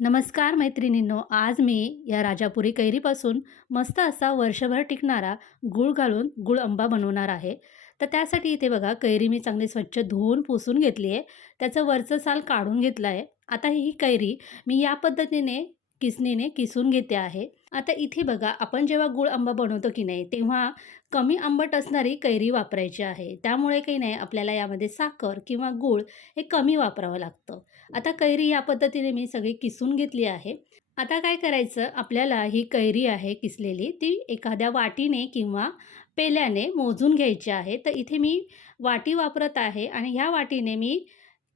नमस्कार मैत्रिणींनो आज मी या राजापुरी कैरीपासून मस्त असा वर्षभर टिकणारा गूळ घालून गुळ आंबा बनवणार आहे. तर त्यासाठी इथे बघा कैरी मी चांगली स्वच्छ धुवून पुसून घेतली आहे. त्याचं वरचं साल काढून घेतलं आहे. आता ही कैरी मी या पद्धतीने किसणीने किसून घेते आहे. आता इथे बघा आपण जेव्हा गूळ आंबा बनवतो की नाही तेव्हा कमी आंबट असणारी कैरी वापरायची आहे. त्यामुळे काही नाही आपल्याला यामध्ये साखर किंवा गूळ हे कमी वापरावं लागतं. आता कैरी या पद्धतीने मी सगळी किसून घेतली आहे. आता काय करायचं आपल्याला ही कैरी आहे किसलेली ती एखाद्या वाटीने किंवा पेल्याने मोजून घ्यायची आहे. तर इथे मी वाटी वापरत आहे आणि ह्या वाटीने मी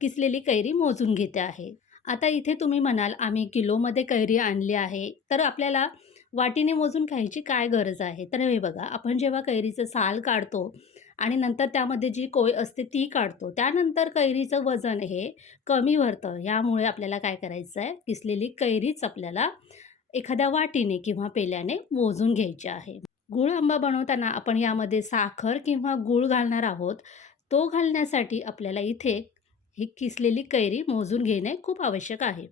किसलेली कैरी मोजून घेते आहे. आता इथे तुम्ही म्हणाल आम्ही किलोमध्ये कैरी आणली आहे. तर आपल्याला वाटीने मोजून खायची काय गरज आहे? तर हे बघा आपण जेव्हा कैरीचं साल काढतो आणि नंतर त्यामध्ये जी कोय असते ती काढतो त्यानंतर कैरीचं वजन हे कमी भरतं. यामुळे आपल्याला काय करायचं आहे किसलेली कैरीच आपल्याला एखाद्या वाटीने किंवा पेल्याने मोजून घ्यायची आहे. गूळ आंबा बनवताना आपण यामध्ये साखर किंवा गूळ घालणार आहोत. तो घालण्यासाठी आपल्याला इथे ही किसलेली कैरी मोजून घेणे खूप आवश्यक आहे.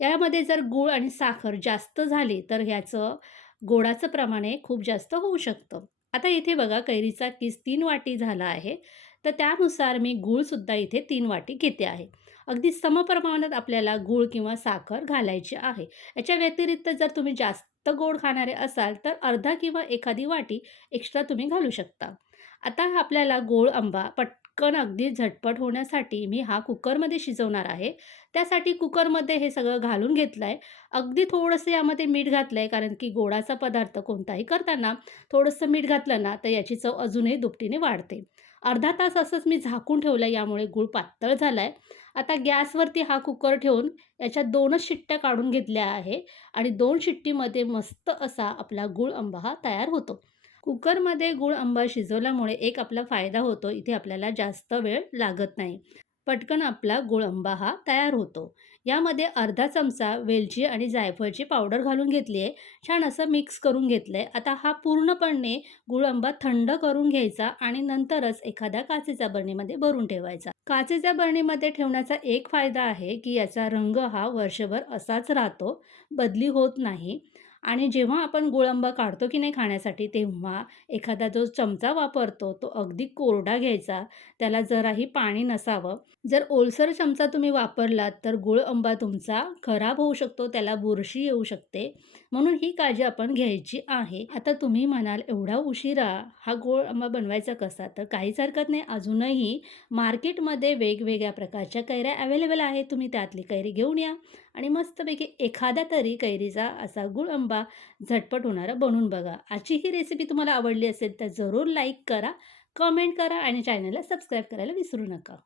यामध्ये जर गूळ आणि साखर जास्त झाली तर ह्याचं गोडाचं प्रमाणे खूप जास्त होऊ शकतं. आता इथे बघा कैरीचा किस तीन वाटी झाला आहे. तर त्यानुसार मी गूळसुद्धा इथे तीन वाटी घेते आहे. अगदी समप्रमाणात आपल्याला गूळ किंवा साखर घालायची आहे. याच्या व्यतिरिक्त जर तुम्ही जास्त गोड खाणारे असाल तर अर्धा किंवा एखादी वाटी एक्स्ट्रा तुम्ही घालू शकता. आता आपल्याला गोळ आंबा पटकन अगदी झटपट होण्यासाठी मी हा कुकरमध्ये शिजवणार आहे. त्यासाठी कुकरमध्ये हे सगळं घालून घेतलं आहे अगदी थोडंसं यामध्ये मीठ घातलं आहे कारण की गोडाचा पदार्थ कोणताही करताना थोडंसं मीठ घातलं ना तर याची चव अजूनही दुपटीने वाढते. अर्धा तास असंच मी झाकून ठेवलं आहे यामुळे गूळ पातळ झाला आहे आता गॅसवरती हा कुकर ठेवून याच्या दोनच शिट्ट्या काढून घेतल्या आहे आणि दोन शिट्टीमध्ये मस्त असा आपला गूळ आंबा हा तयार होतो. कुकरमध्ये गूळ आंबा शिजवल्यामुळे एक आपला फायदा होतो इथे आपल्याला जास्त वेळ लागत नाही. पटकन आपला गूळ आंबा हा तयार होतो. यामध्ये अर्धा चमचा वेलची आणि जायफळची पावडर घालून घेतली आहे. छान असं मिक्स करून घेतलं आहे आता हा पूर्णपणे गूळ आंबा थंड करून घ्यायचा आणि नंतरच एखाद्या काचेच्या बरणीमध्ये भरून ठेवायचा. काचेच्या बरणीमध्ये ठेवण्याचा एक फायदा आहे की याचा रंग हा वर्षभर असाच राहतो बदली होत नाही. आणि जेव्हा आपण गुळंब काढतो की नाही खाण्यासाठी तेव्हा एखादा जो चमचा वापरतो तो अगदी कोरडा घ्यायचा. त्याला जराही पाणी नसावं. जर ओलसर चमचा तुम्ही वापरलात तर गुळ आंबा तुमचा खराब होऊ शकतो त्याला बुरशी येऊ शकते. म्हणून ही काळजी आपण घ्यायची आहे. आता तुम्ही म्हणाल एवढा उशिरा हा गोळ आंबा बनवायचा कसा? तर काहीच हरकत नाही. अजूनही मार्केटमध्ये वेगवेगळ्या प्रकारच्या कैऱ्या अवेलेबल आहेत. तुम्ही त्यातली कैरी घेऊन या. आणि मस्तपैकी एखादा तरी कैरीचा असा गुळ आंबा झटपट होणारा बनवून बघा. आजची ही रेसिपी तुम्हाला आवडली असेल तर जरूर लाईक करा कमेंट करा आणि चॅनलला सबस्क्राईब करायला विसरू नका.